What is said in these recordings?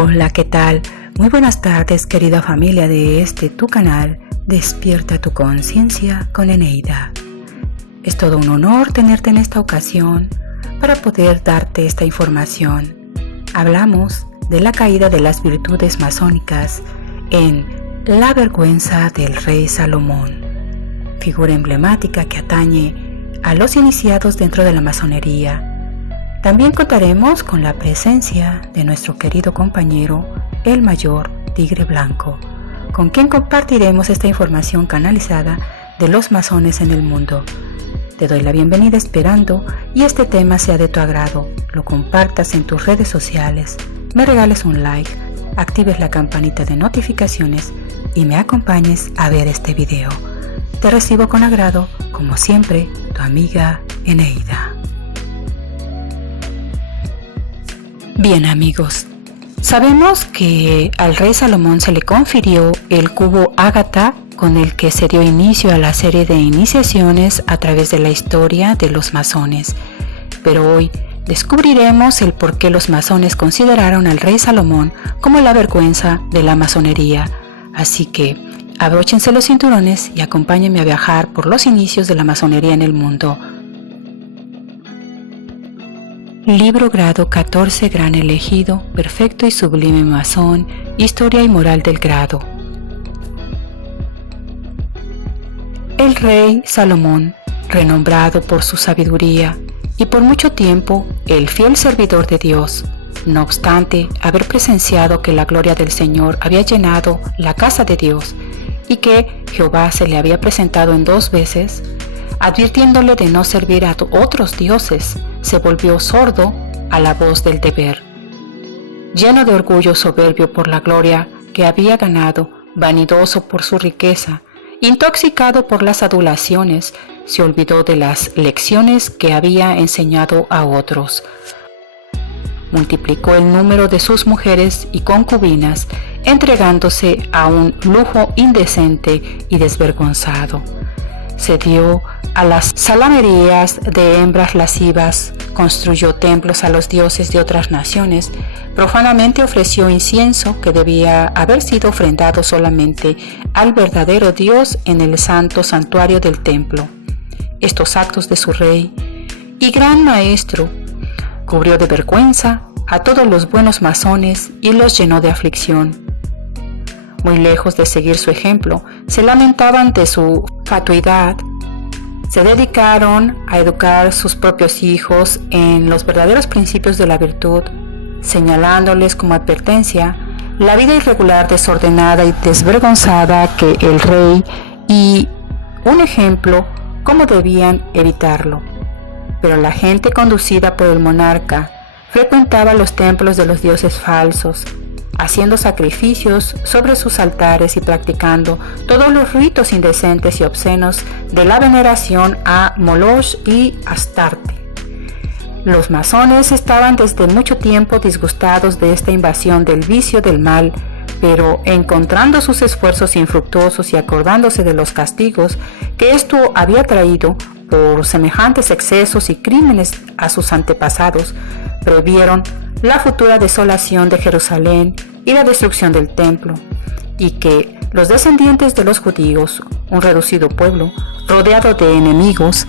Hola, ¿qué tal? Muy buenas tardes, querida familia de tu canal, Despierta tu conciencia con Eneida. Es todo un honor tenerte en esta ocasión para poder darte esta información. Hablamos de la caída de las virtudes masónicas en La vergüenza del rey Salomón, figura emblemática que atañe a los iniciados dentro de la masonería. También contaremos con la presencia de nuestro querido compañero, el mayor Tigre Blanco, con quien compartiremos esta información canalizada de los masones en el mundo. Te doy la bienvenida esperando y este tema sea de tu agrado, lo compartas en tus redes sociales, me regales un like, actives la campanita de notificaciones y me acompañes a ver este video. Te recibo con agrado, como siempre, tu amiga Eneida. Bien amigos, sabemos que al rey Salomón se le confirió el cubo ágata con el que se dio inicio a la serie de iniciaciones a través de la historia de los masones. Pero hoy descubriremos el por qué los masones consideraron al rey Salomón como la vergüenza de la masonería. Así que abróchense los cinturones y acompáñenme a viajar por los inicios de la masonería en el mundo. Libro grado 14, gran elegido, perfecto y sublime masón, historia y moral del grado. El rey Salomón, renombrado por su sabiduría y por mucho tiempo el fiel servidor de Dios, no obstante haber presenciado que la gloria del Señor había llenado la casa de Dios y que Jehová se le había presentado en 2 veces, advirtiéndole de no servir a otros dioses, se volvió sordo a la voz del deber. Lleno de orgullo soberbio por la gloria que había ganado, vanidoso por su riqueza, intoxicado por las adulaciones, se olvidó de las lecciones que había enseñado a otros. Multiplicó el número de sus mujeres y concubinas, entregándose a un lujo indecente y desvergonzado. Se dio a las salamerías de hembras lascivas, construyó templos a los dioses de otras naciones, profanamente ofreció incienso que debía haber sido ofrendado solamente al verdadero Dios en el santo santuario del templo. Estos actos de su rey y gran maestro cubrió de vergüenza a todos los buenos masones y los llenó de aflicción. Muy lejos de seguir su ejemplo, se lamentaban de su fatuidad. Se dedicaron a educar sus propios hijos en los verdaderos principios de la virtud, señalándoles como advertencia la vida irregular, desordenada y desvergonzada que el rey y un ejemplo cómo debían evitarlo. Pero la gente conducida por el monarca frecuentaba los templos de los dioses falsos, haciendo sacrificios sobre sus altares y practicando todos los ritos indecentes y obscenos de la veneración a Moloch y Astarte. Los masones estaban desde mucho tiempo disgustados de esta invasión del vicio del mal, pero encontrando sus esfuerzos infructuosos y acordándose de los castigos que esto había traído por semejantes excesos y crímenes a sus antepasados, previeron la futura desolación de Jerusalén y la destrucción del templo, y que los descendientes de los judíos, un reducido pueblo, rodeado de enemigos,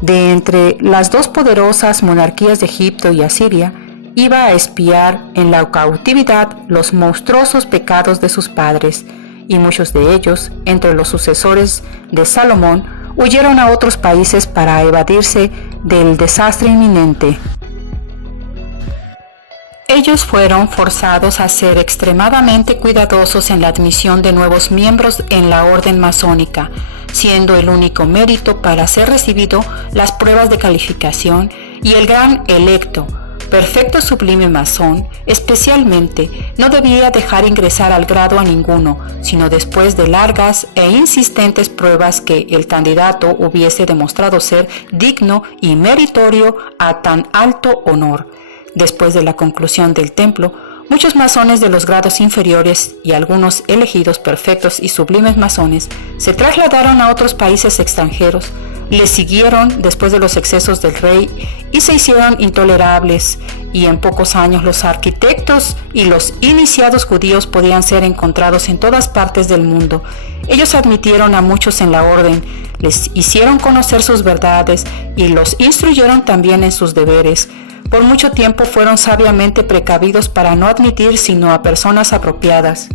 de entre las 2 poderosas monarquías de Egipto y Asiria, iba a expiar en la cautividad los monstruosos pecados de sus padres, y muchos de ellos, entre los sucesores de Salomón, huyeron a otros países para evadirse del desastre inminente. Ellos fueron forzados a ser extremadamente cuidadosos en la admisión de nuevos miembros en la orden masónica, siendo el único mérito para ser recibido las pruebas de calificación y el gran electo, perfecto sublime masón, especialmente, no debía dejar ingresar al grado a ninguno, sino después de largas e insistentes pruebas que el candidato hubiese demostrado ser digno y meritorio a tan alto honor. Después de la conclusión del templo, muchos masones de los grados inferiores y algunos elegidos perfectos y sublimes masones se trasladaron a otros países extranjeros, le siguieron después de los excesos del rey y se hicieron intolerables y en pocos años los arquitectos y los iniciados judíos podían ser encontrados en todas partes del mundo. Ellos admitieron a muchos en la orden, les hicieron conocer sus verdades y los instruyeron también en sus deberes. Por mucho tiempo fueron sabiamente precavidos para no admitir sino a personas apropiadas.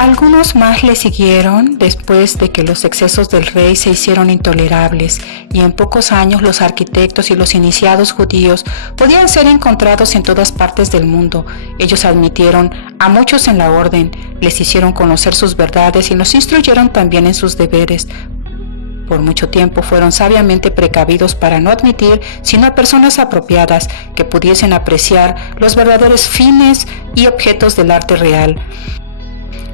Algunos más le siguieron después de que los excesos del rey se hicieron intolerables, y en pocos años los arquitectos y los iniciados judíos podían ser encontrados en todas partes del mundo. Ellos admitieron a muchos en la orden, les hicieron conocer sus verdades y los instruyeron también en sus deberes. Por mucho tiempo fueron sabiamente precavidos para no admitir sino a personas apropiadas que pudiesen apreciar los verdaderos fines y objetos del arte real.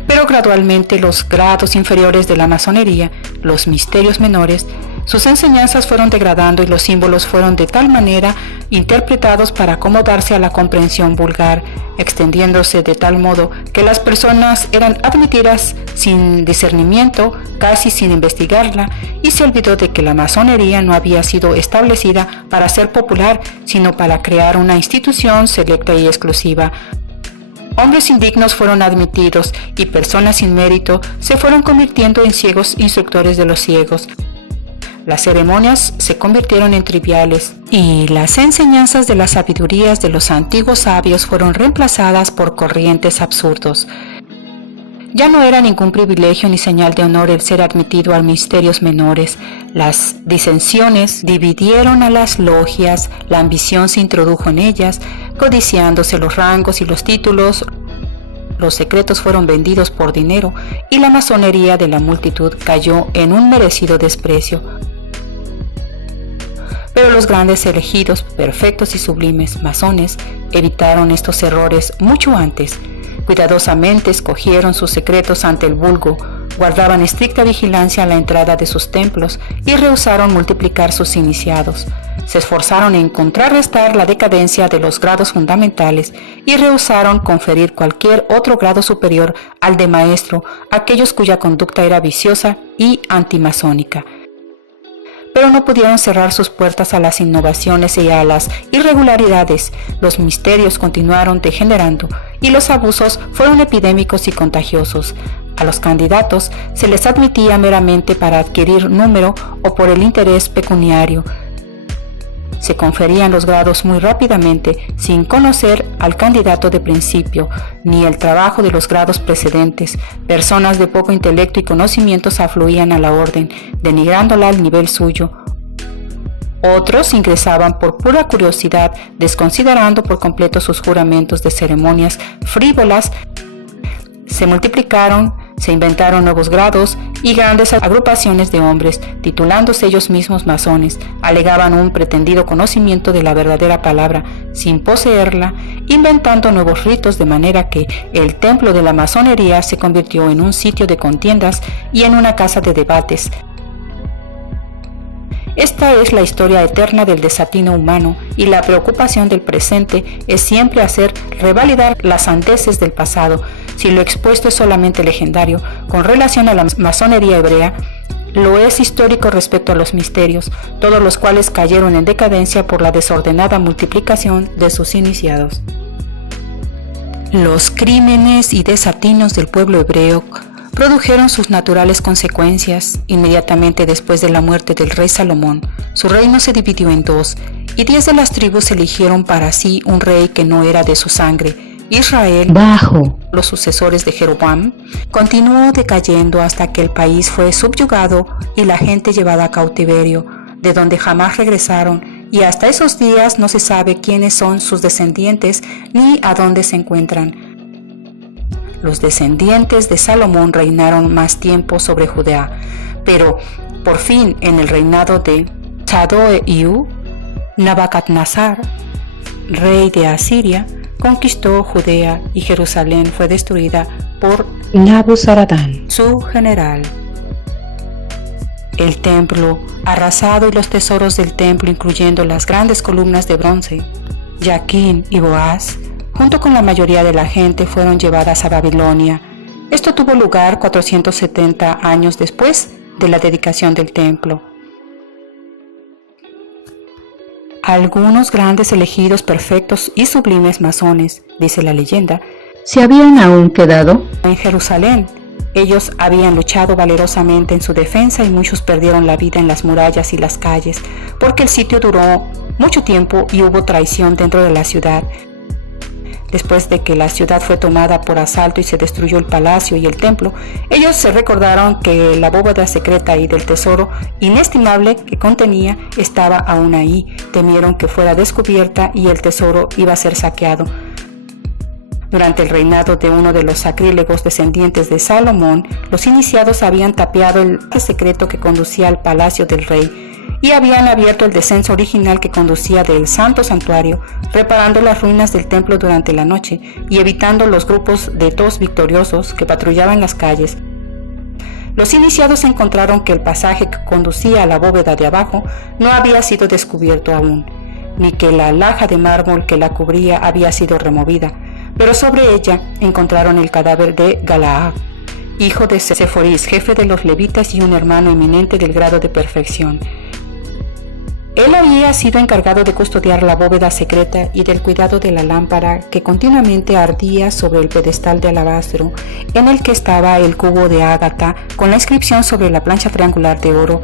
Pero gradualmente los grados inferiores de la masonería, los misterios menores, sus enseñanzas fueron degradando y los símbolos fueron de tal manera interpretados para acomodarse a la comprensión vulgar, extendiéndose de tal modo que las personas eran admitidas sin discernimiento, casi sin investigarla, y se olvidó de que la masonería no había sido establecida para ser popular, sino para crear una institución selecta y exclusiva. Hombres indignos fueron admitidos y personas sin mérito se fueron convirtiendo en ciegos instructores de los ciegos. Las ceremonias se convirtieron en triviales y las enseñanzas de las sabidurías de los antiguos sabios fueron reemplazadas por corrientes absurdos. Ya no era ningún privilegio ni señal de honor el ser admitido a misterios menores. Las disensiones dividieron a las logias, la ambición se introdujo en ellas, codiciándose los rangos y los títulos, los secretos fueron vendidos por dinero y la masonería de la multitud cayó en un merecido desprecio. Pero los grandes elegidos, perfectos y sublimes masones evitaron estos errores mucho antes. Cuidadosamente escogieron sus secretos ante el vulgo, guardaban estricta vigilancia a la entrada de sus templos y rehusaron multiplicar sus iniciados. Se esforzaron en contrarrestar la decadencia de los grados fundamentales y rehusaron conferir cualquier otro grado superior al de maestro a aquellos cuya conducta era viciosa y antimasónica. Pero no pudieron cerrar sus puertas a las innovaciones y a las irregularidades. Los misterios continuaron degenerando y los abusos fueron epidémicos y contagiosos. A los candidatos se les admitía meramente para adquirir número o por el interés pecuniario. Se conferían los grados muy rápidamente, sin conocer al candidato de principio, ni el trabajo de los grados precedentes. Personas de poco intelecto y conocimientos afluían a la orden, denigrándola al nivel suyo. Otros ingresaban por pura curiosidad, desconsiderando por completo sus juramentos de ceremonias frívolas. Se multiplicaron, se inventaron nuevos grados y grandes agrupaciones de hombres, titulándose ellos mismos masones, alegaban un pretendido conocimiento de la verdadera palabra sin poseerla, inventando nuevos ritos de manera que el templo de la masonería se convirtió en un sitio de contiendas y en una casa de debates. Esta es la historia eterna del desatino humano y la preocupación del presente es siempre hacer revalidar las sandeces del pasado. Si lo expuesto es solamente legendario con relación a la masonería hebrea, lo es histórico respecto a los misterios, todos los cuales cayeron en decadencia por la desordenada multiplicación de sus iniciados. Los crímenes y desatinos del pueblo hebreo produjeron sus naturales consecuencias. Inmediatamente después de la muerte del rey Salomón, su reino se dividió en dos, y 10 de las tribus eligieron para sí un rey que no era de su sangre. Israel, bajo los sucesores de Jeroboam, continuó decayendo hasta que el país fue subyugado y la gente llevada a cautiverio, de donde jamás regresaron, y hasta esos días no se sabe quiénes son sus descendientes ni a dónde se encuentran. Los descendientes de Salomón reinaron más tiempo sobre Judea, pero por fin en el reinado de Sadoeu, Nabukadnezar, rey de Asiria, conquistó Judea y Jerusalén fue destruida por Nabuzaradán, su general. El templo arrasado y los tesoros del templo, incluyendo las grandes columnas de bronce, Yaquín y Boaz, junto con la mayoría de la gente, fueron llevadas a Babilonia. Esto tuvo lugar 470 años después de la dedicación del templo. Algunos grandes elegidos perfectos y sublimes masones, dice la leyenda, se habían aún quedado en Jerusalén. Ellos habían luchado valerosamente en su defensa y muchos perdieron la vida en las murallas y las calles, porque el sitio duró mucho tiempo y hubo traición dentro de la ciudad. Después de que la ciudad fue tomada por asalto y se destruyó el palacio y el templo, ellos se recordaron que la bóveda secreta y del tesoro inestimable que contenía estaba aún ahí. Temieron que fuera descubierta y el tesoro iba a ser saqueado. Durante el reinado de uno de los sacrílegos descendientes de Salomón, los iniciados habían tapiado el secreto que conducía al palacio del rey y habían abierto el descenso original que conducía del santo santuario, reparando las ruinas del templo durante la noche y evitando los grupos de tos victoriosos que patrullaban las calles. Los iniciados encontraron que el pasaje que conducía a la bóveda de abajo no había sido descubierto aún, ni que la laja de mármol que la cubría había sido removida, pero sobre ella encontraron el cadáver de Galaad, hijo de Seforis, jefe de los levitas y un hermano eminente del grado de perfección. Él había sido encargado de custodiar la bóveda secreta y del cuidado de la lámpara que continuamente ardía sobre el pedestal de alabastro en el que estaba el cubo de ágata con la inscripción sobre la plancha triangular de oro.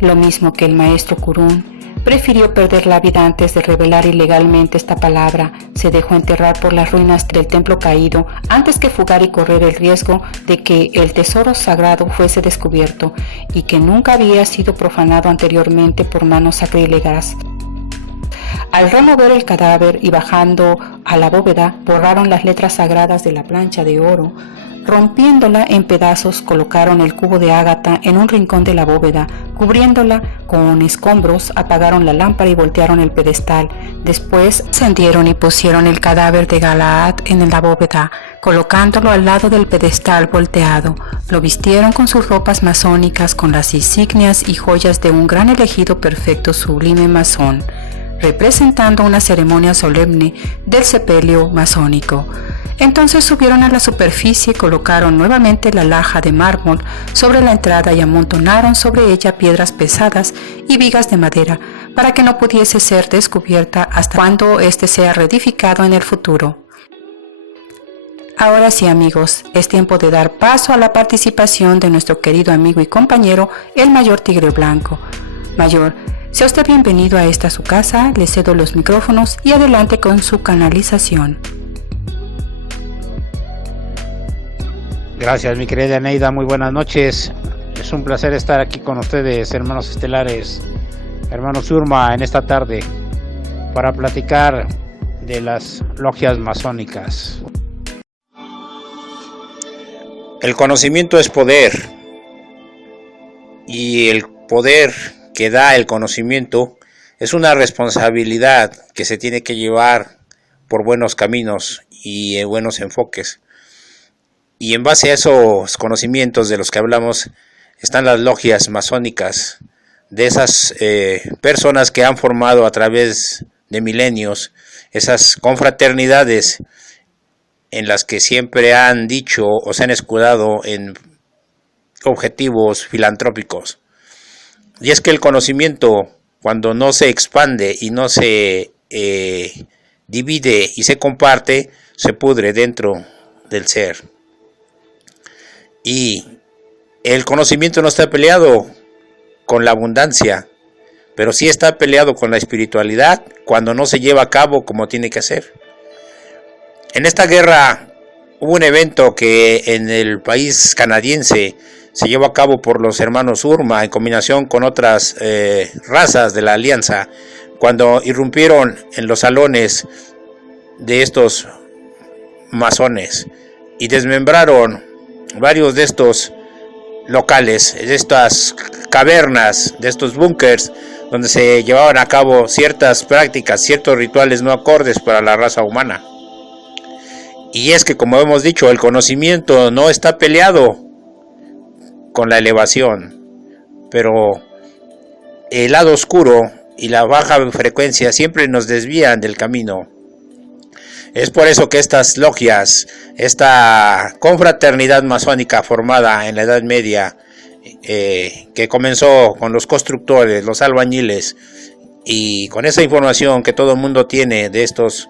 Lo mismo que el maestro Curún, prefirió perder la vida antes de revelar ilegalmente esta palabra. Se dejó enterrar por las ruinas del templo caído antes que fugar y correr el riesgo de que el tesoro sagrado fuese descubierto y que nunca había sido profanado anteriormente por manos sacrílegas. Al remover el cadáver y bajando a la bóveda, borraron las letras sagradas de la plancha de oro. Rompiéndola en pedazos, colocaron el cubo de ágata en un rincón de la bóveda, cubriéndola con escombros, apagaron la lámpara y voltearon el pedestal. Después encendieron y pusieron el cadáver de Galaad en la bóveda, colocándolo al lado del pedestal volteado. Lo vistieron con sus ropas masónicas, con las insignias y joyas de un gran elegido perfecto sublime masón, representando una ceremonia solemne del sepelio masónico. Entonces subieron a la superficie, colocaron nuevamente la laja de mármol sobre la entrada y amontonaron sobre ella piedras pesadas y vigas de madera para que no pudiese ser descubierta hasta cuando éste sea reedificado en el futuro. Ahora sí, amigos, es tiempo de dar paso a la participación de nuestro querido amigo y compañero, el Mayor Tigre Blanco. Mayor, sea usted bienvenido a esta su casa, le cedo los micrófonos y adelante con su canalización. Gracias, mi querida Neida, muy buenas noches. Es un placer estar aquí con ustedes, hermanos estelares, hermanos Surma, en esta tarde para platicar de las logias masónicas. El conocimiento es poder, y el poder que da el conocimiento es una responsabilidad que se tiene que llevar por buenos caminos y buenos enfoques. Y en base a esos conocimientos de los que hablamos están las logias masónicas, de esas personas que han formado a través de milenios, esas confraternidades en las que siempre han dicho o se han escudado en objetivos filantrópicos. Y es que el conocimiento, cuando no se expande y no se divide y se comparte, se pudre dentro del ser. Y el conocimiento no está peleado con la abundancia, pero sí está peleado con la espiritualidad cuando no se lleva a cabo como tiene que ser. En esta guerra hubo un evento que en el país canadiense se llevó a cabo por los hermanos Surma en combinación con otras razas de la alianza, cuando irrumpieron en los salones de estos masones y desmembraron varios de estos locales, de estas cavernas, de estos búnkers donde se llevaban a cabo ciertas prácticas, ciertos rituales no acordes para la raza humana. Y es que, como hemos dicho, el conocimiento no está peleado con la elevación, pero el lado oscuro y la baja frecuencia siempre nos desvían del camino. Es por eso que estas logias, esta confraternidad masónica formada en la Edad Media que comenzó con los constructores, los albañiles, y con esa información que todo el mundo tiene de estos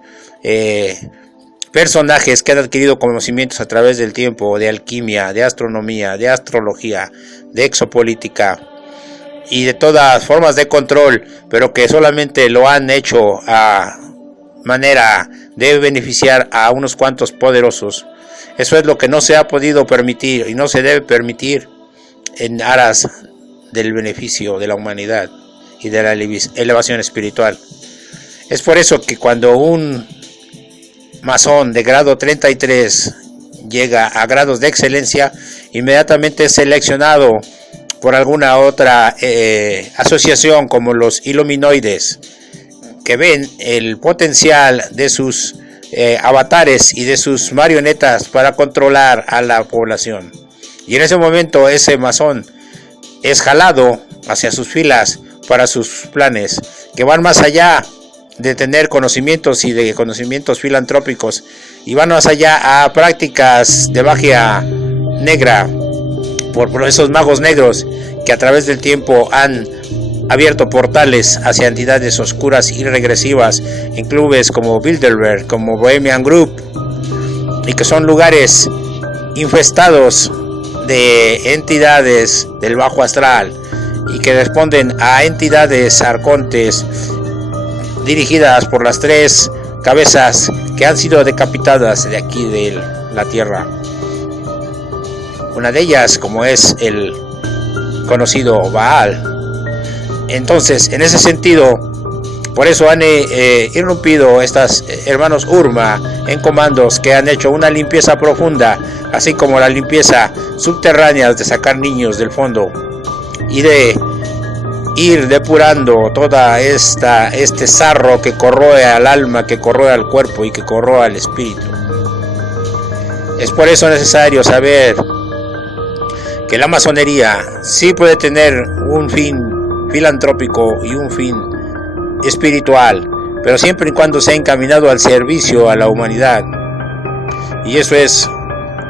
personajes que han adquirido conocimientos a través del tiempo, de alquimia, de astronomía, de astrología, de exopolítica y de todas formas de control, pero que solamente lo han hecho a manera de beneficiar a unos cuantos poderosos. Eso es lo que no se ha podido permitir y no se debe permitir en aras del beneficio de la humanidad y de la elevación espiritual. Es por eso que cuando un masón de grado 33 llega a grados de excelencia, inmediatamente es seleccionado por alguna otra asociación como los iluminoides, que ven el potencial de sus avatares y de sus marionetas para controlar a la población. Y en ese momento ese masón es jalado hacia sus filas para sus planes, que van más allá de tener conocimientos y de conocimientos filantrópicos, y van más allá a prácticas de magia negra por esos magos negros que a través del tiempo han abierto portales hacia entidades oscuras y regresivas en clubes como Bilderberg, como Bohemian Group, y que son lugares infestados de entidades del bajo astral y que responden a entidades arcontes dirigidas por las 3 cabezas que han sido decapitadas de aquí de la tierra. Una de ellas, como es el conocido Baal. Entonces, en ese sentido, por eso han irrumpido estas hermanos Urma en comandos que han hecho una limpieza profunda, así como la limpieza subterránea de sacar niños del fondo y de ir depurando toda este sarro que corroe al alma, que corroe al cuerpo y que corroe al espíritu. Es por eso necesario saber que la masonería sí puede tener un fin filantrópico y un fin espiritual, pero siempre y cuando sea encaminado al servicio a la humanidad. Y eso es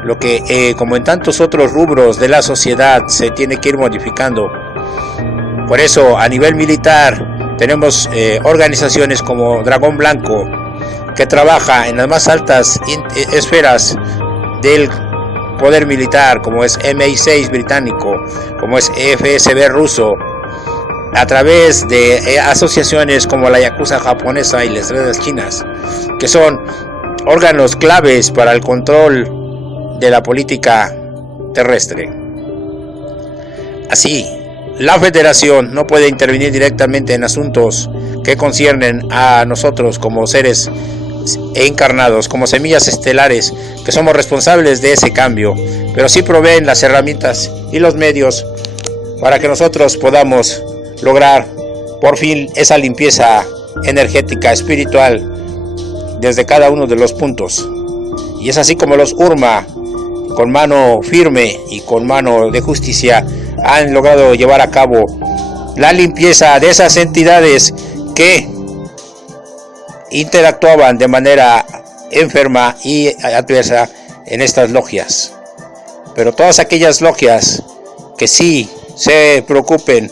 lo que, como en tantos otros rubros de la sociedad, se tiene que ir modificando. Por eso, a nivel militar, tenemos organizaciones como Dragón Blanco, que trabaja en las más altas esferas del poder militar, como es MI6 británico, como es FSB ruso, a través de asociaciones como la Yakuza japonesa y las redes chinas, que son órganos claves para el control de la política terrestre. Así, la Federación no puede intervenir directamente en asuntos que conciernen a nosotros como seres encarnados, como semillas estelares, que somos responsables de ese cambio, pero sí proveen las herramientas y los medios para que nosotros podamos lograr por fin esa limpieza energética, espiritual, desde cada uno de los puntos. Y es así como los Urma, con mano firme y con mano de justicia, han logrado llevar a cabo la limpieza de esas entidades que interactuaban de manera enferma y adversa en estas logias. Pero todas aquellas logias que sí se preocupen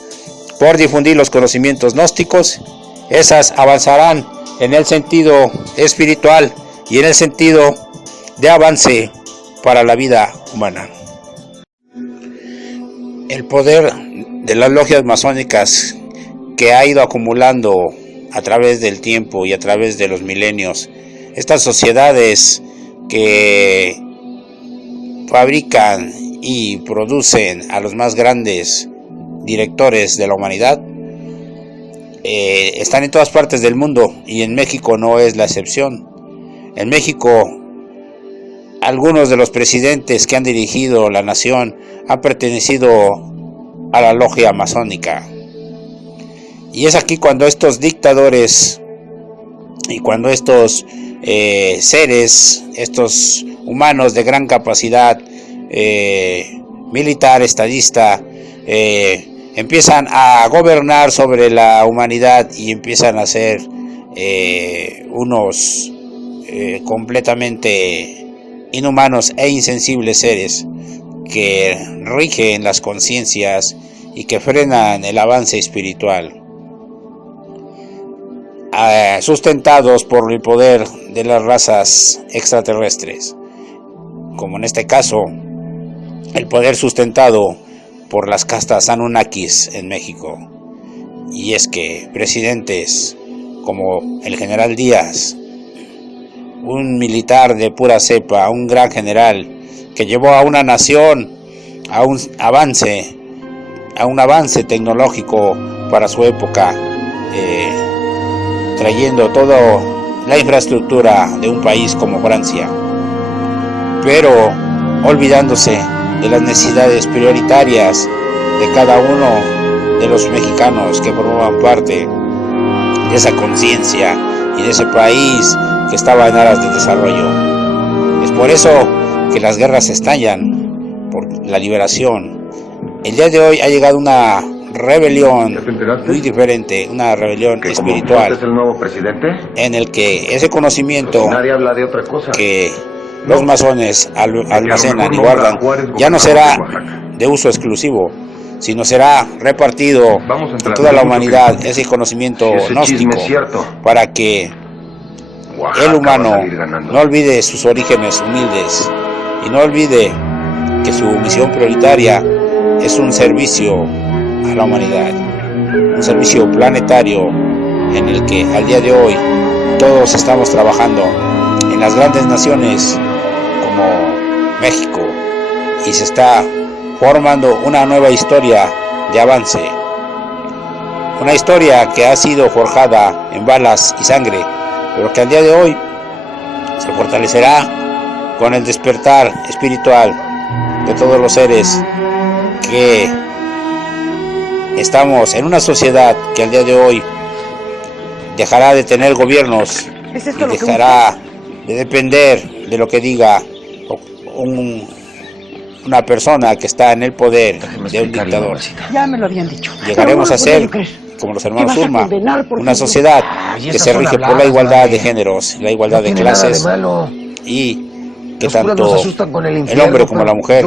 por difundir los conocimientos gnósticos, esas avanzarán en el sentido espiritual y en el sentido de avance para la vida humana. El poder de las logias masónicas que ha ido acumulando a través del tiempo y a través de los milenios, estas sociedades que fabrican y producen a los más grandes directores de la humanidad, están en todas partes del mundo y en México no es la excepción. En México, algunos de los presidentes que han dirigido la nación han pertenecido a la logia masónica. Y es aquí cuando estos dictadores y cuando estos seres, estos humanos de gran capacidad militar, estadista, empiezan a gobernar sobre la humanidad y empiezan a ser unos completamente inhumanos e insensibles seres que rigen las conciencias y que frenan el avance espiritual, sustentados por el poder de las razas extraterrestres, como en este caso el poder sustentado por las castas Anunnakis en México. Y es que presidentes como el general Díaz, un militar de pura cepa, un gran general que llevó a una nación a un avance tecnológico para su época, trayendo toda la infraestructura de un país como Francia, pero olvidándose de las necesidades prioritarias de cada uno de los mexicanos que formaban parte de esa conciencia y de ese país que estaba en aras de desarrollo. Es por eso que las guerras estallan por la liberación. El día de hoy ha llegado una rebelión muy diferente, una rebelión espiritual, ¿es el nuevo presidente? En el que ese conocimiento Nadie habla de otra cosa. que los masones almacenan y guardan ya no será de uso exclusivo, sino será repartido a toda la humanidad, ese conocimiento gnóstico, para que el humano no olvide sus orígenes humildes y no olvide que su misión prioritaria es un servicio a la humanidad, un servicio planetario en el que al día de hoy todos estamos trabajando en las grandes naciones como México, y se está formando una nueva historia de avance, una historia que ha sido forjada en balas y sangre, pero que al día de hoy se fortalecerá con el despertar espiritual de todos los seres que estamos en una sociedad que al día de hoy dejará de tener gobiernos y dejará de depender de lo que diga una persona que está en el poder de un dictador. Ya me lo habían dicho. Llegaremos a ser, como los hermanos Ulma, una sociedad que se rige por la igualdad de géneros, la igualdad de clases, y que tanto el hombre como la mujer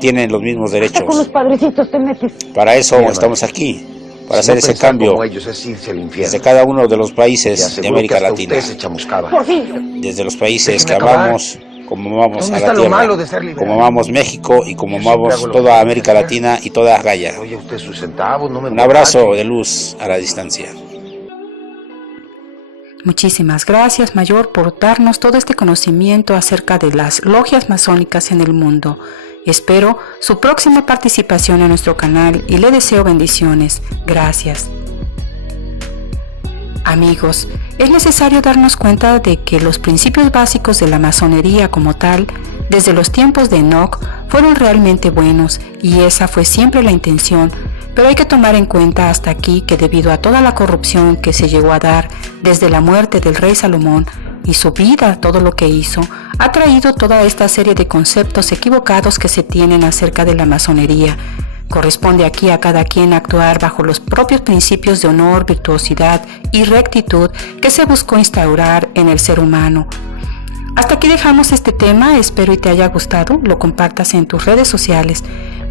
tienen los mismos derechos. Para eso estamos aquí, para hacer ese cambio desde cada uno de los países de América Latina, desde los países que amamos, como amamos a la tierra, como amamos México y como amamos toda América Latina y toda Gaia. Un abrazo de luz a la distancia. Muchísimas gracias, Mayor, por darnos todo este conocimiento acerca de las logias masónicas en el mundo. Espero su próxima participación en nuestro canal y le deseo bendiciones. Gracias. Amigos, es necesario darnos cuenta de que los principios básicos de la masonería como tal, desde los tiempos de Enoch, fueron realmente buenos, y esa fue siempre la intención, pero hay que tomar en cuenta hasta aquí que debido a toda la corrupción que se llegó a dar desde la muerte del rey Salomón y su vida, todo lo que hizo, ha traído toda esta serie de conceptos equivocados que se tienen acerca de la masonería. Corresponde aquí a cada quien actuar bajo los propios principios de honor, virtuosidad y rectitud que se buscó instaurar en el ser humano. Hasta aquí dejamos este tema, espero y te haya gustado, lo compartas en tus redes sociales,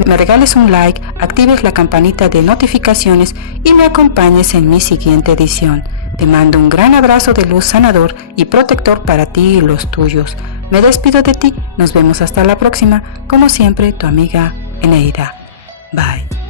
me regales un like, actives la campanita de notificaciones y me acompañes en mi siguiente edición. Te mando un gran abrazo de luz sanador y protector para ti y los tuyos. Me despido de ti, nos vemos hasta la próxima, como siempre tu amiga Eneida. Bye.